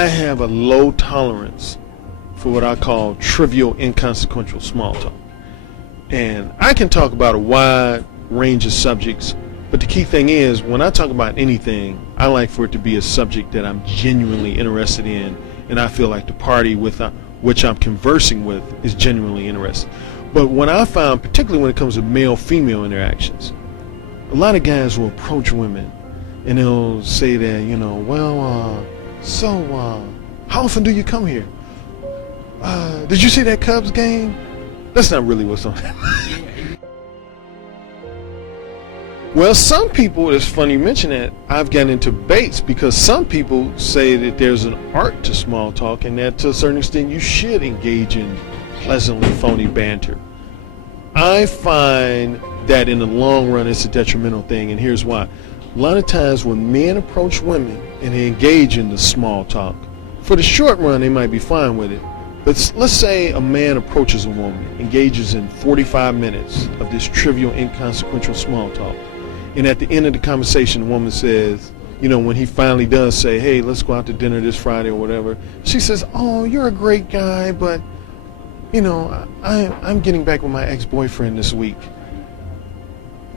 I have a low tolerance for what I call trivial, inconsequential small talk. And I can talk about a wide range of subjects, but the key thing is, when I talk about anything, I like for it to be a subject that I'm genuinely interested in, and I feel like the party with which I'm conversing with is genuinely interested. But what I found, particularly when it comes to male-female interactions, a lot of guys will approach women and they'll say that, you know, well, how often do you come here? Did you see that Cubs game? That's not really what's on. Well, some people, it's funny you mention that, I've gotten into debates because some people say that there's an art to small talk and that to a certain extent you should engage in pleasantly phony banter. I find that in the long run it's a detrimental thing, and here's why. A lot of times when men approach women and they engage in the small talk, for the short run they might be fine with it, but let's say a man approaches a woman, engages in 45 minutes of this trivial, inconsequential small talk, and at the end of the conversation the woman says, you know, when he finally does say, hey, let's go out to dinner this Friday or whatever, she says, oh, you're a great guy, but you know, I'm getting back with my ex-boyfriend this week.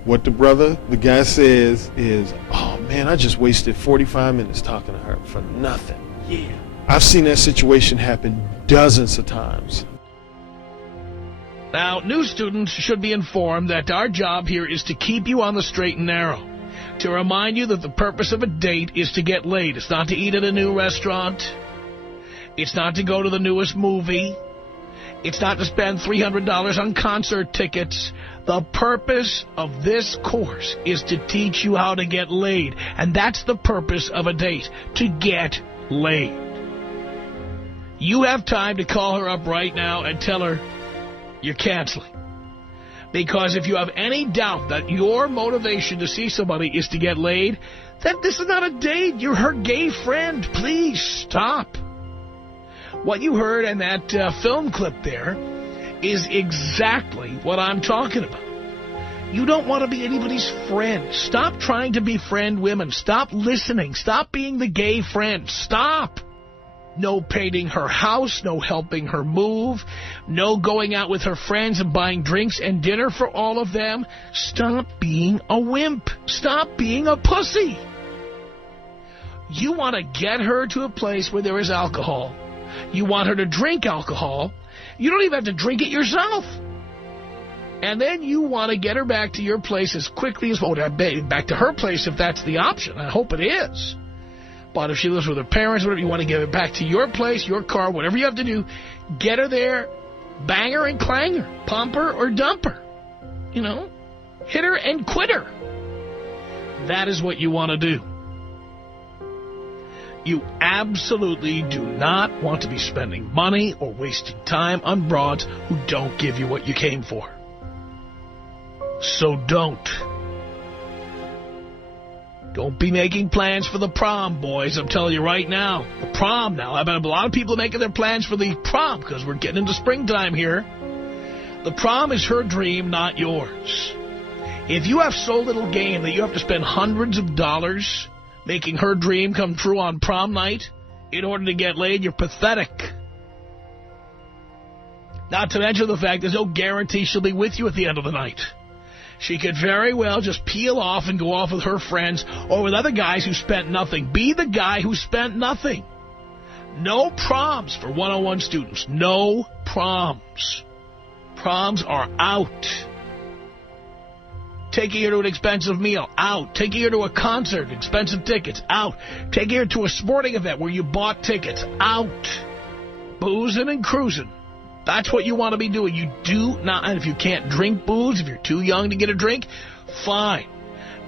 What the guy says is, oh man, I just wasted 45 minutes talking to her for nothing. Yeah. I've seen that situation happen dozens of times. Now, new students should be informed that our job here is to keep you on the straight and narrow. To remind you that the purpose of a date is to get laid. It's not to eat at a new restaurant. It's not to go to the newest movie. It's not to spend $300 on concert tickets. The purpose of this course is to teach you how to get laid. And that's the purpose of a date, to get laid. You have time to call her up right now and tell her you're canceling. Because if you have any doubt that your motivation to see somebody is to get laid, then this is not a date. You're her gay friend. Please stop. What you heard in that film clip there is exactly what I'm talking about. You don't want to be anybody's friend. Stop trying to befriend women. Stop listening. Stop being the gay friend. Stop. No painting her house, no helping her move, no going out with her friends and buying drinks and dinner for all of them. Stop being a wimp. Stop being a pussy. You want to get her to a place where there is alcohol. You want her to drink alcohol. You don't even have to drink it yourself. And then you want to get her back to your place as quickly as possible. Back to her place if that's the option. I hope it is. But if she lives with her parents, whatever, you want to get her back to your place, your car, whatever you have to do, get her there, bang her and clang her, pump her or dump her. You know, hit her and quit her. That is what you want to do. You absolutely do not want to be spending money or wasting time on broads who don't give you what you came for. So don't. Don't be making plans for the prom, boys. I'm telling you right now. The prom now. I bet a lot of people are making their plans for the prom because we're getting into springtime here. The prom is her dream, not yours. If you have so little game that you have to spend hundreds of dollars making her dream come true on prom night in order to get laid, you're pathetic. Not to mention the fact there's no guarantee she'll be with you at the end of the night. She could very well just peel off and go off with her friends or with other guys who spent nothing. Be the guy who spent nothing. No proms for 101 students. No proms. Proms are out. Taking her to an expensive meal, out. Taking her to a concert, expensive tickets, out. Taking her to a sporting event where you bought tickets, out. Boozing and cruising. That's what you want to be doing. You do not, and if you can't drink booze, if you're too young to get a drink, fine.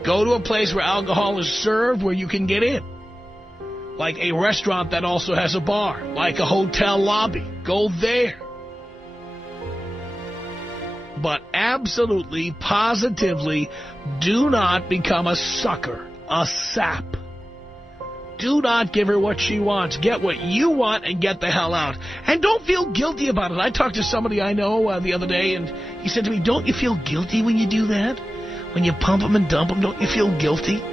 Go to a place where alcohol is served, where you can get in. Like a restaurant that also has a bar, like a hotel lobby. Go there. But absolutely, positively, do not become a sucker, a sap. Do not give her what she wants. Get what you want and get the hell out. And don't feel guilty about it. I talked to somebody I know the other day, and he said to me, don't you feel guilty when you do that? When you pump them and dump them, don't you feel guilty?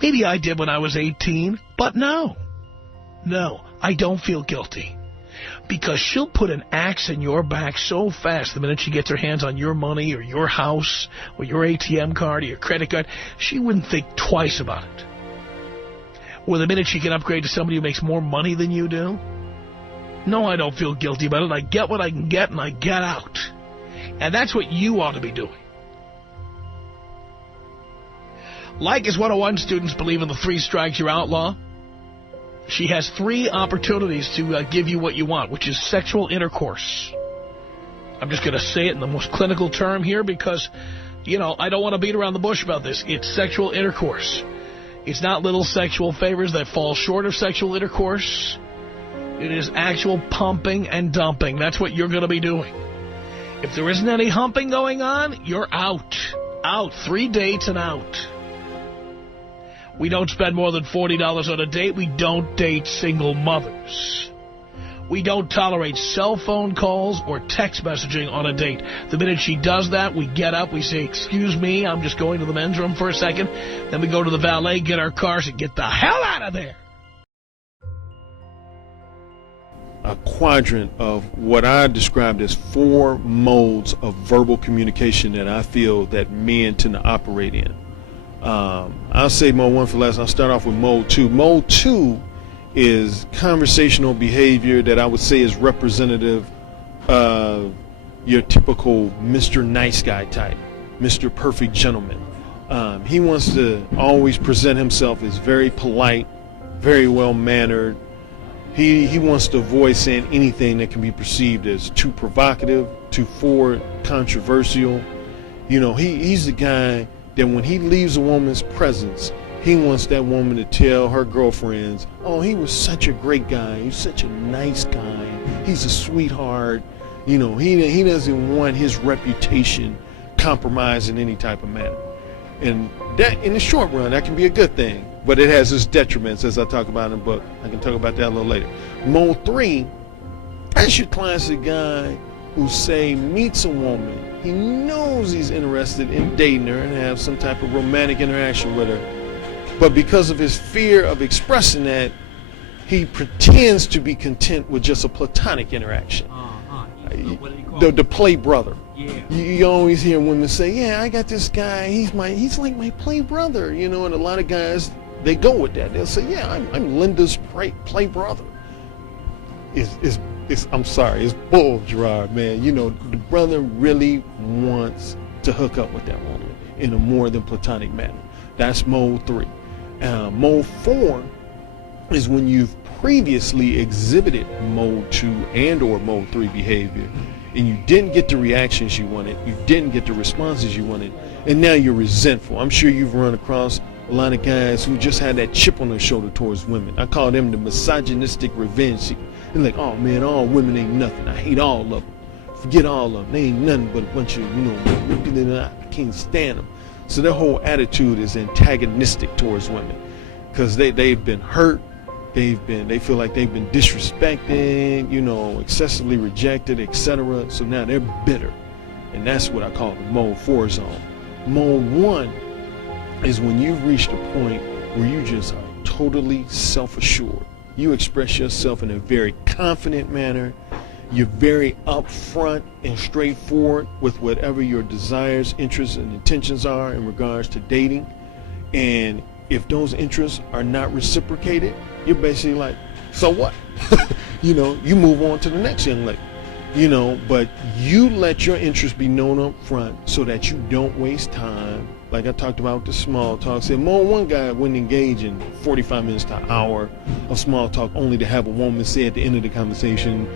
Maybe I did when I was 18, but no. No, I don't feel guilty. Because she'll put an axe in your back so fast the minute she gets her hands on your money or your house or your ATM card or your credit card, she wouldn't think twice about it. Or the minute she can upgrade to somebody who makes more money than you do. No, I don't feel guilty about it. I get what I can get and I get out. And that's what you ought to be doing. Leykis 101 students believe in the 3 strikes you're outlaw. She has 3 opportunities to give you what you want, which is sexual intercourse. I'm just going to say it in the most clinical term here because, you know, I don't want to beat around the bush about this. It's sexual intercourse. It's not little sexual favors that fall short of sexual intercourse. It is actual pumping and dumping. That's what you're going to be doing. If there isn't any humping going on, you're out. Out. 3 dates and out. We don't spend more than $40 on a date. We don't date single mothers. We don't tolerate cell phone calls or text messaging on a date. The minute she does that, we get up, we say, "Excuse me, I'm just going to the men's room for a second." Then we go to the valet, get our cars, and get the hell out of there. A quadrant of what I described as 4 modes of verbal communication that I feel that men tend to operate in. I'll say mode 1 for last. I'll start off with mode 2. Mode 2 is conversational behavior that I would say is representative of your typical Mr. Nice Guy type, Mr. Perfect Gentleman. He wants to always present himself as very polite, very well-mannered. He wants to avoid saying anything that can be perceived as too provocative, too forward, controversial. You know, he's the guy that when he leaves a woman's presence, he wants that woman to tell her girlfriends, "Oh, he was such a great guy. He's such a nice guy. He's a sweetheart." You know, he doesn't want his reputation compromised in any type of manner. And that, in the short run, that can be a good thing, but it has its detriments, as I talk about in the book. I can talk about that a little later. Mode 3, that's your classic guy who, say, meets a woman. He knows he's interested in dating her and have some type of romantic interaction with her. But because of his fear of expressing that, he pretends to be content with just a platonic interaction. What do you call the play brother. Yeah. You always hear women say, "Yeah, I got this guy. He's like my play brother." You know, and a lot of guys, they go with that. They'll say, "Yeah, I'm Linda's play brother." I'm sorry, it's bull, Gerard, man. You know, the brother really wants to hook up with that woman in a more than platonic manner. That's mode 3. Mode 4 is when you've previously exhibited mode 2 and or mode 3 behavior, and you didn't get the reactions you wanted, you didn't get the responses you wanted, and now you're resentful. I'm sure you've run across a lot of guys who just had that chip on their shoulder towards women. I call them the misogynistic revenge seeker. They're like, "Oh man, all women ain't nothing. I hate all of them. Forget all of them. They ain't nothing but a bunch of, I can't stand them." So their whole attitude is antagonistic towards women because they've been hurt. They feel like they've been disrespected, excessively rejected, etc. So now they're bitter. And that's what I call the mode 4 zone. Mode 1 is when you've reached a point where you just are totally self-assured. You express yourself in a very confident manner. You're very upfront and straightforward with whatever your desires, interests, and intentions are in regards to dating. And if those interests are not reciprocated, you're basically like, so what? You move on to the next young lady. But you let your interests be known up front so that you don't waste time. Like I talked about the small talk. Said more one guy wouldn't engage in 45 minutes to an hour of small talk only to have a woman say at the end of the conversation,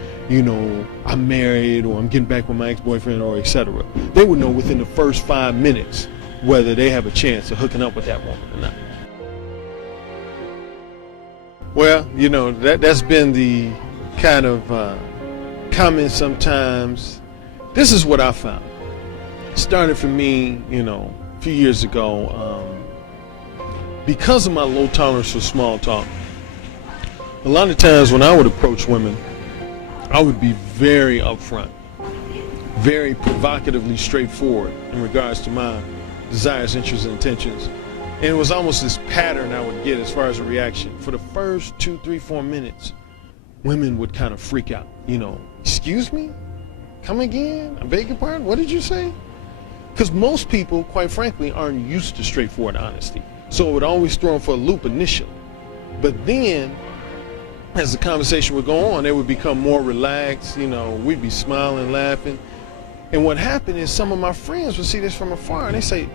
"I'm married," or "I'm getting back with my ex-boyfriend," or etc. They would know within the first 5 minutes whether they have a chance of hooking up with that woman or not. Well, that's been the kind of comment sometimes. This is what I found. It started for me, a few years ago. Because of my low tolerance for small talk, a lot of times when I would approach women, I would be very upfront, very provocatively straightforward in regards to my desires, interests, and intentions. And it was almost this pattern I would get as far as a reaction. For the first 2, 3, 4 minutes, women would kind of freak out. You know, excuse me? Come again? I beg your pardon? What did you say? Because most people, quite frankly, aren't used to straightforward honesty. So it would always throw them for a loop initially. But then, as the conversation would go on, they would become more relaxed. You know, we'd be smiling, laughing. And what happened is some of my friends would see this from afar and they say,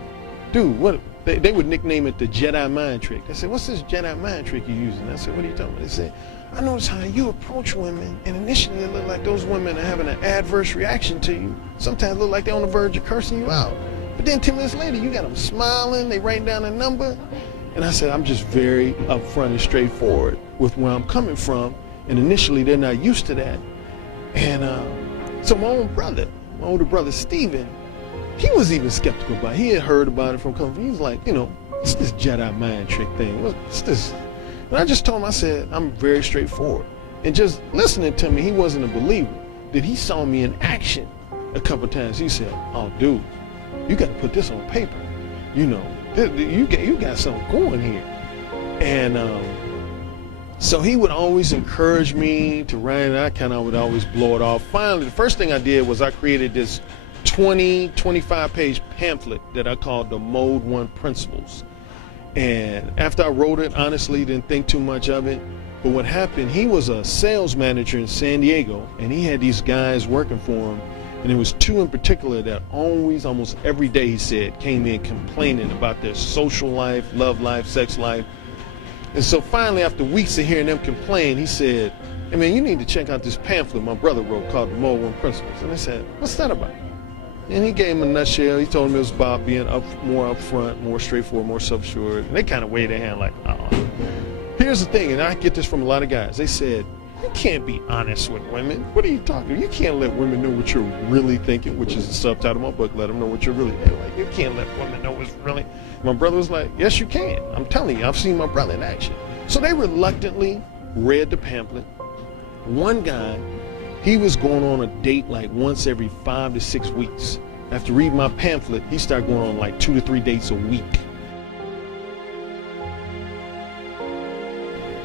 dude, what? They would nickname it the Jedi mind trick. They said, what's this Jedi mind trick you're using? I said, what are you talking about? They said, I notice how you approach women, and initially it look like those women are having an adverse reaction to you. Sometimes it look like they're on the verge of cursing you out. But then 10 minutes later, you got them smiling, they write down a number. And I said, I'm just very upfront and straightforward with where I'm coming from. And initially, they're not used to that. And so my older brother, Steven, he was even skeptical about it. He had heard about it from coming. He was like, you know, what's this Jedi mind trick thing? What's this? And I just told him, I said, I'm very straightforward. And just listening to me, he wasn't a believer. That he saw me in action a couple times. He said, oh, dude, you got to put this on paper. You know, you got something going here. And so he would always encourage me to write, and I kind of would always blow it off. Finally, the first thing I did was I created this 25-page pamphlet that I called the Mode 1 Principles. And after I wrote it, honestly, didn't think too much of it. But what happened, he was a sales manager in San Diego, and he had these guys working for him. And there was 2 in particular that almost every day, he said, came in complaining about their social life, love life, sex life. And so finally, after weeks of hearing them complain, he said, hey man, you need to check out this pamphlet my brother wrote called the Mode 1 Principles. And I said, what's that about? And he gave him a nutshell. He told him it was about being more upfront, more straightforward, more self-assured. And they kind of waved their hand like, oh. Here's the thing, and I get this from a lot of guys. They said, you can't be honest with women. What are you talking about? You can't let women know what you're really thinking, which is the subtitle of my book, Let Them Know What You're Really Thinking. Like, you can't let women know what's really. My brother was like, yes, you can. I'm telling you, I've seen my brother in action. So they reluctantly read the pamphlet. One guy, he was going on a date like once every 5 to 6 weeks. After reading my pamphlet, he started going on like 2 to 3 dates a week.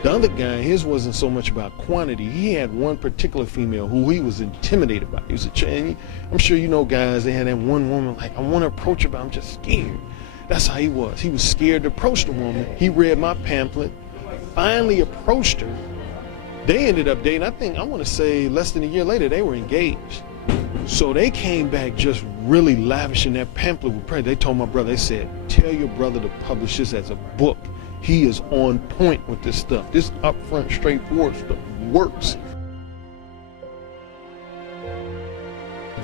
The other guy, his wasn't so much about quantity. He had one particular female who he was intimidated by. He was I'm sure you know guys, they had that one woman like, I want to approach her, but I'm just scared. That's how he was. He was scared to approach the woman. He read my pamphlet, finally approached her. They ended up dating. I want to say less than a year later, they were engaged. So they came back just really lavishing that pamphlet with praise. They told my brother, they said, tell your brother to publish this as a book. He is on point with this stuff. This upfront, straightforward stuff works.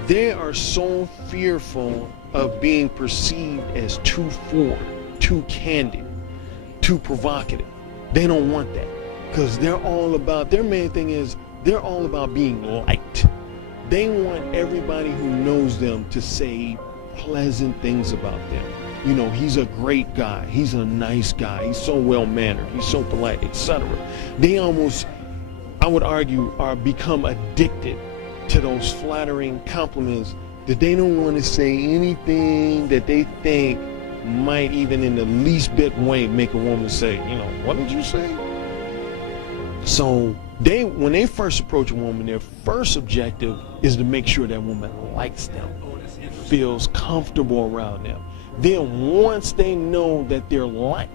They are so fearful of being perceived as too forward, too candid, too provocative. They don't want that because their main thing is they're all about being liked. They want everybody who knows them to say pleasant things about them. You know, he's a great guy. He's a nice guy. He's so well-mannered. He's so polite, etc. They almost, I would argue, are become addicted to those flattering compliments that they don't want to say anything that they think might even in the least bit way make a woman say, you know, what did you say? So when they first approach a woman, their first objective is to make sure that woman likes them, feels comfortable around them. Then once they know that they're liked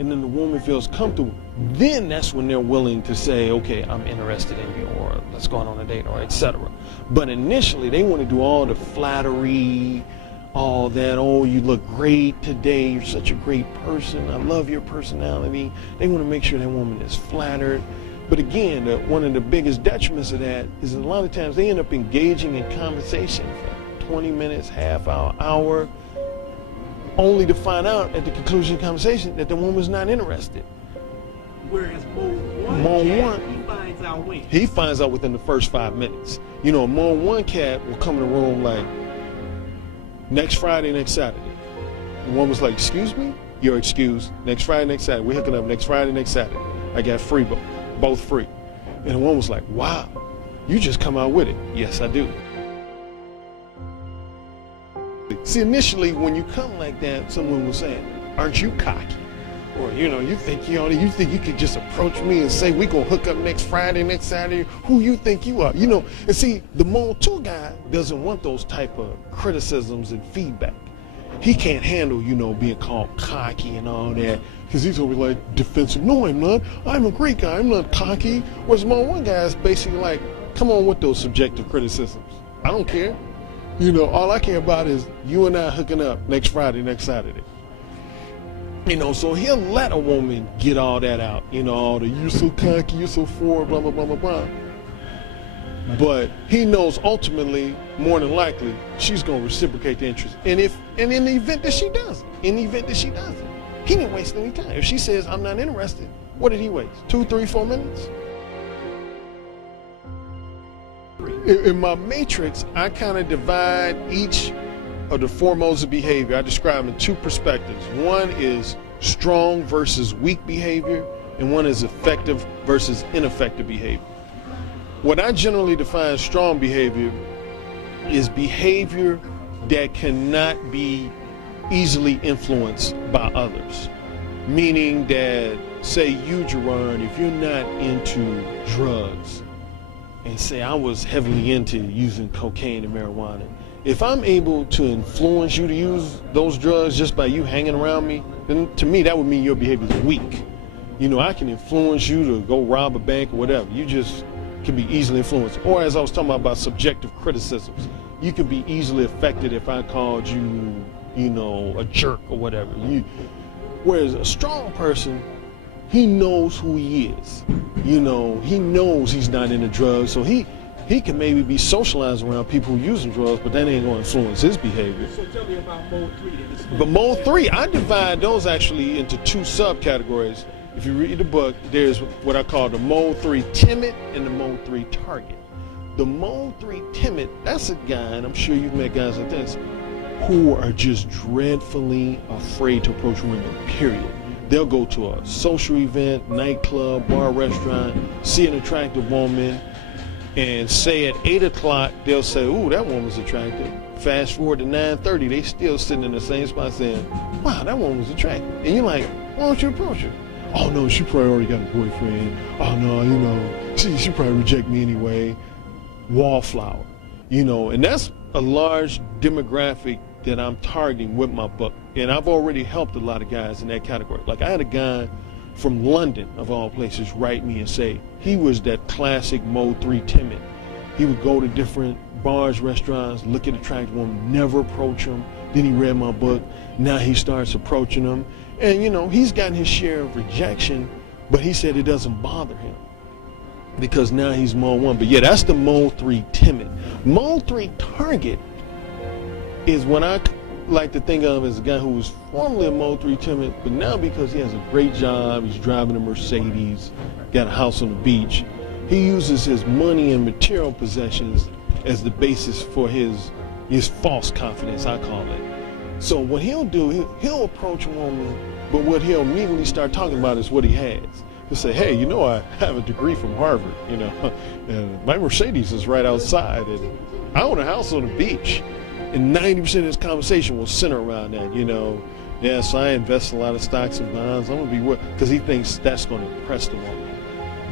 and then the woman feels comfortable, then that's when they're willing to say, okay, I'm interested in you, or let's go on a date, or etc. But initially they want to do all the flattery, all that, oh, you look great today, you're such a great person, I love your personality. They want to make sure that woman is flattered. But again, one of the biggest detriments of that is a lot of times they end up engaging in conversation for 20 minutes, half hour, only to find out at the conclusion of the conversation that the woman's not interested. Whereas Mode 1, he finds out when? He finds out within the first 5 minutes. You know, a Mode 1 cat will come in the room like, next Friday, next Saturday. The woman's like, excuse me? You're excused. Next Friday, next Saturday. We're hooking up next Friday, next Saturday. I got free, both free. And the woman was like, wow, you just come out with it. Yes, I do. See, initially, when you come like that, someone will say, aren't you cocky? Or, you think you could just approach me and say, we gonna hook up next Friday, next Saturday, who you think you are? And see, the Mode 2 guy doesn't want those type of criticisms and feedback. He can't handle, being called cocky and all that, because he's gonna be like defensive. No, I'm not. I'm a great guy. I'm not cocky. Whereas Mode 1 guy is basically like, come on with those subjective criticisms. I don't care. All I care about is you and I hooking up next Friday, next Saturday. So he'll let a woman get all that out, all the you're so cocky, you're so forward, blah, blah, blah, blah, blah. But he knows ultimately, more than likely, she's going to reciprocate the interest. And in the event that she doesn't, he didn't waste any time. If she says, I'm not interested, what did he waste? 2, 3, 4 minutes? In my matrix, I kind of divide each of the 4 modes of behavior. I describe them in 2 perspectives. One is strong versus weak behavior, and one is effective versus ineffective behavior. What I generally define as strong behavior is behavior that cannot be easily influenced by others. Meaning that, say you, Gerard, if you're not into drugs, and say I was heavily into using cocaine and marijuana, if I'm able to influence you to use those drugs just by you hanging around me, then to me that would mean your behavior is weak. I can influence you to go rob a bank or whatever. You just can be easily influenced. Or as I was talking about subjective criticisms, you could be easily affected if I called you, a jerk or whatever. Whereas a strong person, he knows who he is. He knows he's not into drugs, so he can maybe be socialized around people who using drugs, but that ain't going to influence his behavior. So tell me about Mode 3 then. But Mode 3, I divide those actually into 2 subcategories. If you read the book, there's what I call the Mode 3 timid and the Mode 3 target. The Mode 3 timid, that's a guy, and I'm sure you've met guys like this, who are just dreadfully afraid to approach women, period. They'll go to a social event, nightclub, bar, restaurant, see an attractive woman, and say at 8 o'clock, they'll say, ooh, that woman's attractive. Fast forward to 9:30, they still sitting in the same spot saying, wow, that woman was attractive. And you're like, why don't you approach her? Oh no, she probably already got a boyfriend. Oh no, she probably reject me anyway. Wallflower, and that's a large demographic that I'm targeting with my book. And I've already helped a lot of guys in that category. Like I had a guy from London, of all places, write me and say he was that classic Mode 3 timid. He would go to different bars, restaurants, look at attractive women, never approach them. Then he read my book. Now he starts approaching them. And he's gotten his share of rejection, but he said it doesn't bother him because now he's Mode 1. But yeah, that's the Mode 3 timid. Mode 3 target is what I like to think of as a guy who was formerly a Mode 3 timid, but now because he has a great job, he's driving a Mercedes, got a house on the beach, he uses his money and material possessions as the basis for his false confidence, I call it. So what he'll do, he'll approach a woman, but what he'll immediately start talking about is what he has. He'll say, hey, I have a degree from Harvard, and my Mercedes is right outside, and I own a house on the beach. And 90% of his conversation will center around that, Yes, I invest in a lot of stocks and bonds. I'm going to be what? Because he thinks that's going to impress the woman.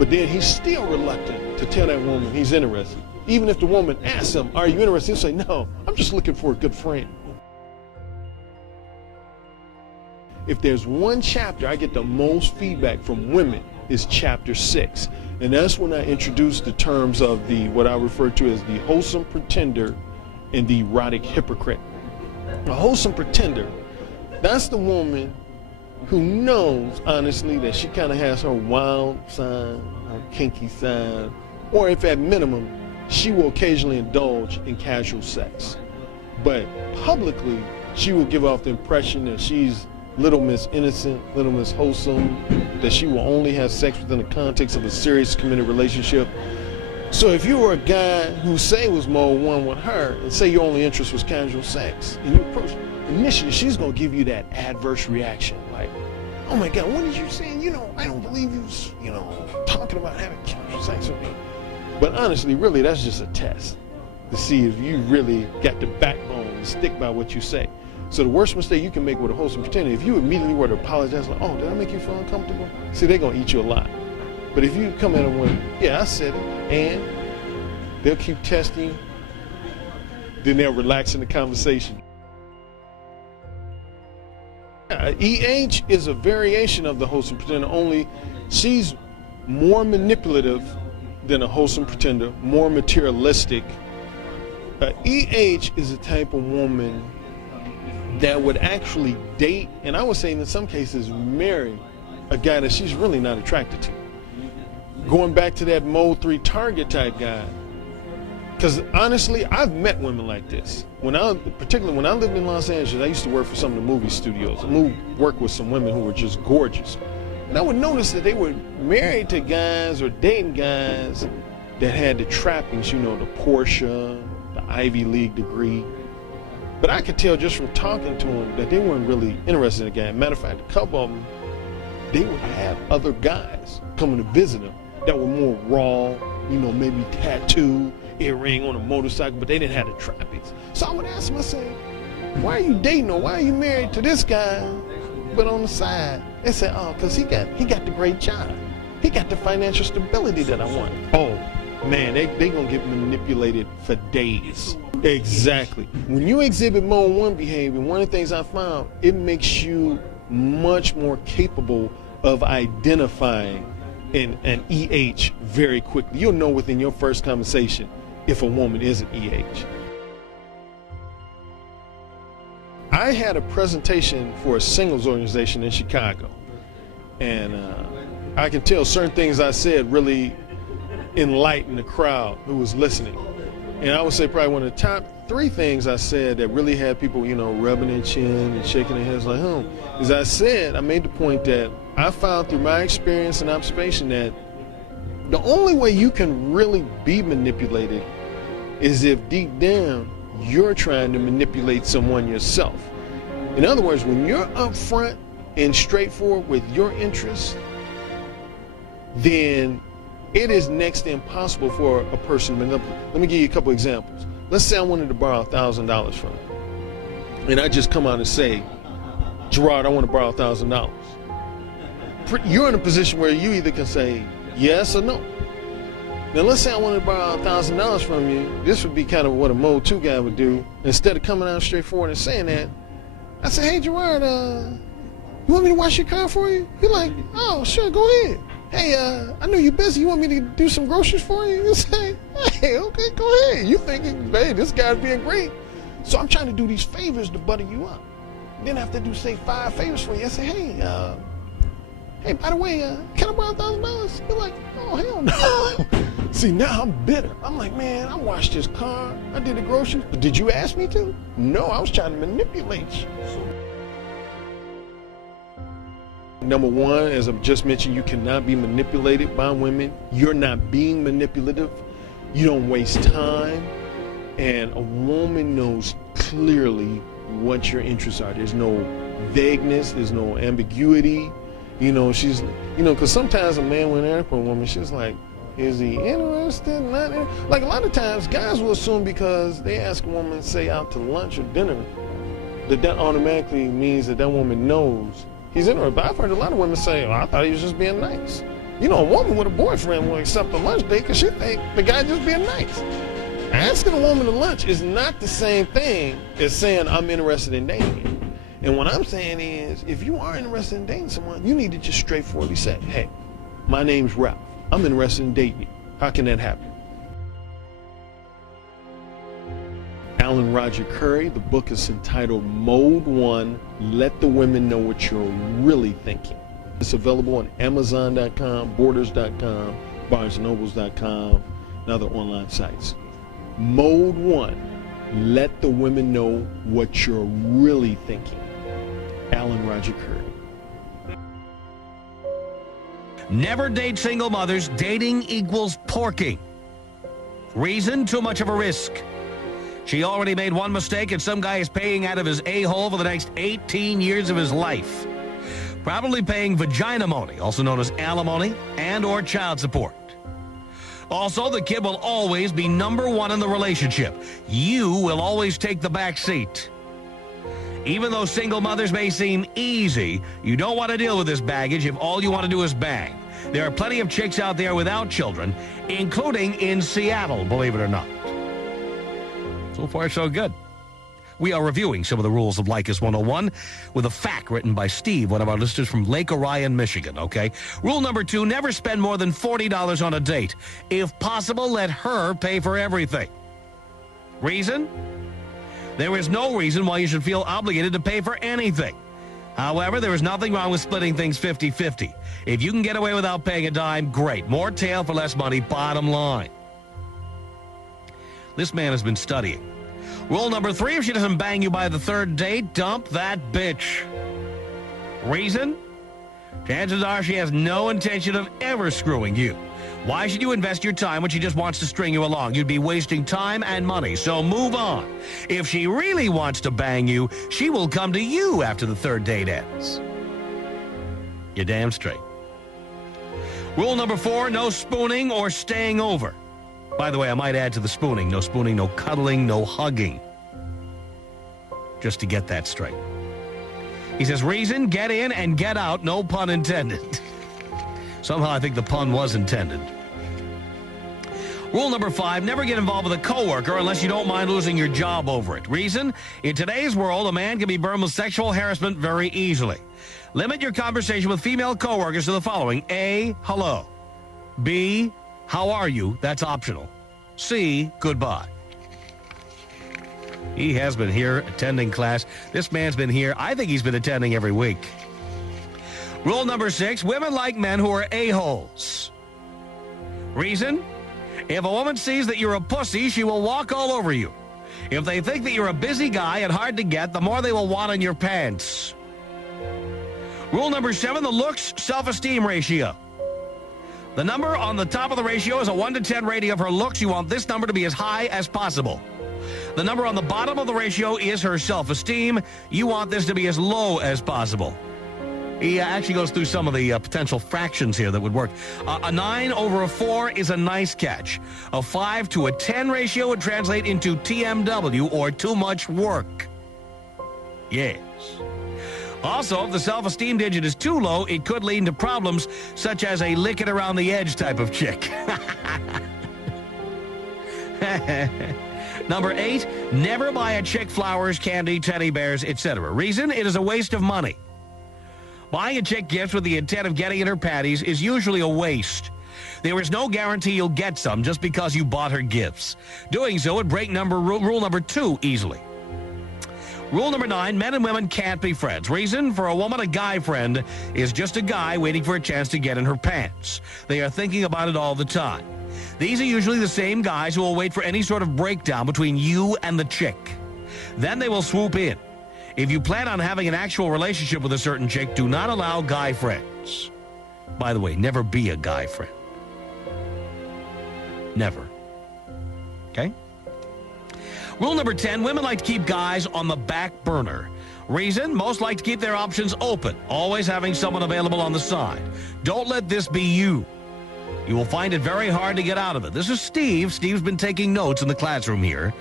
But then he's still reluctant to tell that woman he's interested. Even if the woman asks him, are you interested? He'll say, no, I'm just looking for a good friend. If there's one chapter I get the most feedback from women, is chapter 6. And that's when I introduce the terms of what I refer to as the wholesome pretender and the erotic hypocrite. A wholesome pretender, that's the woman who knows, honestly, that she kind of has her wild side, her kinky side, or if at minimum, she will occasionally indulge in casual sex. But publicly, she will give off the impression that she's Little Miss Innocent, Little Miss Wholesome, that she will only have sex within the context of a serious committed relationship. So if you were a guy who say was Mode 1 with her, and say your only interest was casual sex, and you approach her, initially she's going to give you that adverse reaction, like, oh my God, what did you say? I don't believe you, talking about having casual sex with me. But honestly, really, that's just a test to see if you really got the backbone to stick by what you say. So the worst mistake you can make with a wholesome pretender, if you immediately were to apologize, like, oh, did I make you feel uncomfortable? See, they're going to eat you alive. But if you come at them with, yeah, I said it, and they'll keep testing you, then they'll relax in the conversation. EH is a variation of the wholesome pretender, only she's more manipulative than a wholesome pretender, more materialistic. EH is a type of woman that would actually date, and I would say in some cases marry, a guy that she's really not attracted to. Going back to that Mode 3 target type guy, because honestly, I've met women like this. Particularly when I lived in Los Angeles, I used to work for some of the movie studios. I worked with some women who were just gorgeous. And I would notice that they were married to guys or dating guys that had the trappings, you know, the Porsche, the Ivy League degree. But I could tell just from talking to them that they weren't really interested in the guy. Matter of fact, a couple of them, they would have other guys coming to visit them that were more raw, you know, maybe tattoo, earring on a motorcycle, but they didn't have the trappings. So I would ask them, I say, why are you dating or why are you married to this guy, but on the side? They said, oh, because he got the great job. He got the financial stability that I want. Oh, man, they gonna get manipulated for days. Exactly. When you exhibit Mode 1 behavior, one of the things I found, it makes you much more capable of identifying an EH very quickly. You'll know within your first conversation if a woman is an EH. I had a presentation for a singles organization in Chicago, and I can tell certain things I said really enlightened the crowd who was listening. And I would say probably one of the top 3 things I said that really had people, you know, rubbing their chin and shaking their heads like, is I made the point that I found through my experience and observation that the only way you can really be manipulated is if deep down you're trying to manipulate someone yourself. In other words, when you're upfront and straightforward with your interests, then it is next to impossible for a person to manipulate. Let me give you a couple examples. Let's say I wanted to borrow $1,000 from you, and I just come out and say, Gerard, I want to borrow $1,000. You're in a position where you either can say yes or no. Now let's say I wanted to borrow $1,000 from you. This would be kind of what a Mode 2 guy would do. Instead of coming out straightforward and saying that, I say, hey Gerard, you want me to wash your car for you? You're like, oh sure, go ahead. Hey, I know you're busy. You want me to do some groceries for you? You say, hey, okay, go ahead. You thinking, hey, this guy's being great. So I'm trying to do these favors to butter you up. Then after I do, say, 5 favors for you, I say, hey, by the way, can I borrow $1,000? You're like, oh, hell no. See, now I'm bitter. I'm like, man, I washed this car. I did the groceries. But did you ask me to? No, I was trying to manipulate you. Number one, as I've just mentioned, you cannot be manipulated by women. You're not being manipulative. You don't waste time. And a woman knows clearly what your interests are. There's no vagueness. There's no ambiguity. You know, she's, you know, because sometimes a man will interact with a woman, she's like, is he interested? Not in? Like a lot of times, guys will assume because they ask a woman, say, out to lunch or dinner, that automatically means that that woman knows he's interested. But I've heard a lot of women say, oh, I thought he was just being nice. You know, a woman with a boyfriend will accept a lunch date because she think the guy just being nice. Asking a woman to lunch is not the same thing as saying I'm interested in dating you. And what I'm saying is, if you are interested in dating someone, you need to just straightforwardly say, hey, my name's Ralph. I'm interested in dating you. How can that happen? Alan Roger Currie, the book is entitled Mode 1, Let the Women Know What You're Really Thinking. It's available on Amazon.com, Borders.com, BarnesandNobles.com, and other online sites. Mode 1, let the women know what you're really thinking. Alan Roger Currie. Never date single mothers. Dating equals porking. Reason? Too much of a risk. She already made one mistake, and some guy is paying out of his a-hole for the next 18 years of his life. Probably paying vagina-money, also known as alimony, and or child support. Also, the kid will always be number one in the relationship. You will always take the back seat. Even though single mothers may seem easy, you don't want to deal with this baggage if all you want to do is bang. There are plenty of chicks out there without children, including in Seattle, believe it or not. So far, so good. We are reviewing some of the rules of Leykis 101 with a fact written by Steve, one of our listeners from Lake Orion, Michigan, okay? Rule number 2, never spend more than $40 on a date. If possible, let her pay for everything. Reason? There is no reason why you should feel obligated to pay for anything. However, there is nothing wrong with splitting things 50-50. If you can get away without paying a dime, great. More tail for less money, bottom line. This man has been studying. Rule number 3, if she doesn't bang you by the 3rd date, dump that bitch. Reason? Chances are she has no intention of ever screwing you. Why should you invest your time when she just wants to string you along? You'd be wasting time and money, so move on. If she really wants to bang you, she will come to you after the 3rd date ends. You're damn straight. Rule number 4, no spooning or staying over. By the way, I might add to the spooning, no cuddling, no hugging. Just to get that straight. He says, reason, get in and get out, no pun intended. Somehow I think the pun was intended. Rule number 5, never get involved with a coworker unless you don't mind losing your job over it. Reason, in today's world, a man can be burned with sexual harassment very easily. Limit your conversation with female coworkers to the following. A, hello. B, how are you? That's optional. C, goodbye. He has been here attending class. This man's been here. I think he's been attending every week. Rule number 6, women like men who are a-holes. Reason? If a woman sees that you're a pussy, she will walk all over you. If they think that you're a busy guy and hard to get, the more they will want in your pants. Rule number 7, the looks self-esteem ratio. The number on the top of the ratio is a 1 to 10 rating of her looks. You want this number to be as high as possible. The number on the bottom of the ratio is her self-esteem. You want this to be as low as possible. He actually goes through some of the potential fractions here that would work. A 9 over a 4 is a nice catch. A 5 to a 10 ratio would translate into TMW, or too much work. Yes. Also, if the self-esteem digit is too low, it could lead to problems such as a lick it around the edge type of chick. Number 8, never buy a chick flowers, candy, teddy bears, etc. Reason? It is a waste of money. Buying a chick gifts with the intent of getting in her panties is usually a waste. There is no guarantee you'll get some just because you bought her gifts. Doing so would break rule number 2 easily. Rule number 9, men and women can't be friends. Reason? For a woman, a guy friend is just a guy waiting for a chance to get in her pants. They are thinking about it all the time. These are usually the same guys who will wait for any sort of breakdown between you and the chick. Then they will swoop in. If you plan on having an actual relationship with a certain chick, do not allow guy friends. By the way, never be a guy friend. Never. Okay? Rule number 10, women like to keep guys on the back burner. Reason? Most like to keep their options open, always having someone available on the side. Don't let this be you. You will find it very hard to get out of it. This is Steve. Steve's been taking notes in the classroom here,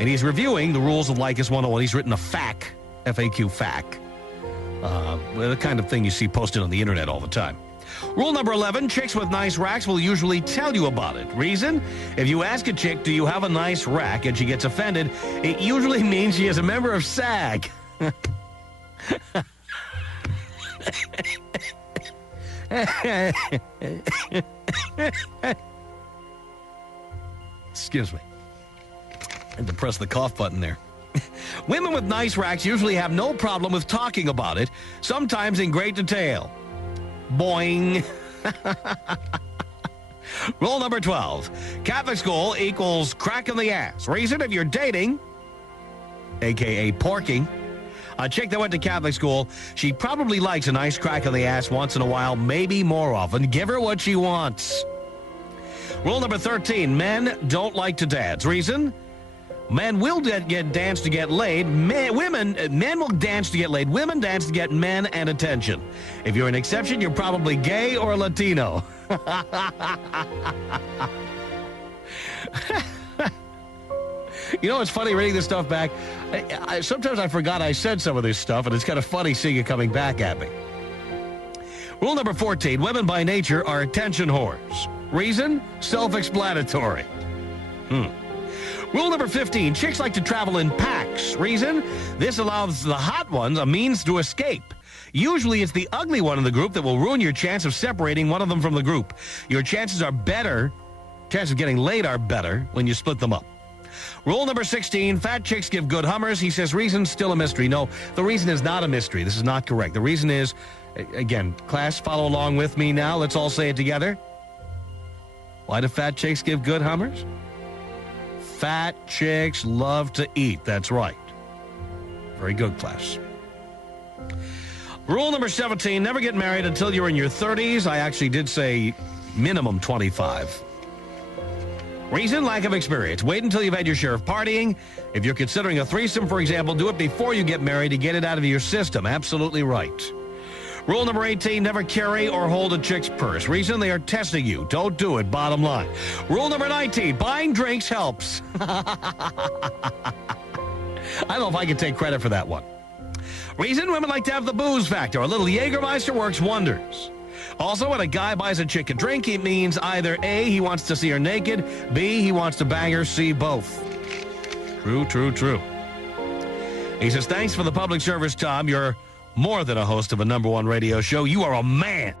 and he's reviewing the rules of Leykis 101. He's written a FAQ, F-A-Q, FAQ. The kind of thing you see posted on the internet all the time. Rule number 11, chicks with nice racks will usually tell you about it. Reason? If you ask a chick, do you have a nice rack, and she gets offended, it usually means she is a member of SAG. Excuse me. I had to press the cough button there. Women with nice racks usually have no problem with talking about it, sometimes in great detail. Boing. Rule number 12. Catholic school equals crack in the ass. Reason? If you're dating, a.k.a. porking, a chick that went to Catholic school, she probably likes a nice crack in the ass once in a while, maybe more often. Give her what she wants. Rule number 13. Men don't like to dance. Reason? Men will get dance to get laid. Men will dance to get laid. Women dance to get men and attention. If you're an exception, you're probably gay or Latino. You know, it's funny reading this stuff back. Sometimes I forgot I said some of this stuff, and it's kind of funny seeing it coming back at me. Rule number 14, women by nature are attention whores. Reason? Self-explanatory. Rule number 15, chicks like to travel in packs. Reason? This allows the hot ones a means to escape. Usually it's the ugly one in the group that will ruin your chance of separating one of them from the group. Your chances of getting laid are better when you split them up. Rule number 16, fat chicks give good hummers. He says reason's still a mystery. No, the reason is not a mystery. This is not correct. The reason is, again, class, follow along with me now. Let's all say it together. Why do fat chicks give good hummers? Fat chicks love to eat. That's right. Very good, class. Rule number 17, never get married until you're in your 30s. I actually did say minimum 25. Reason, lack of experience. Wait until you've had your share of partying. If you're considering a threesome, for example, do it before you get married to get it out of your system. Absolutely right. Rule number 18, never carry or hold a chick's purse. Reason, they are testing you. Don't do it, bottom line. Rule number 19, buying drinks helps. I don't know if I can take credit for that one. Reason, women like to have the booze factor. A little Jägermeister works wonders. Also, when a guy buys a chick a drink, it means either A, he wants to see her naked, B, he wants to bang her, C, both. True, true, true. He says, thanks for the public service, Tom. You're more than a host of a #1 radio show. You are a man.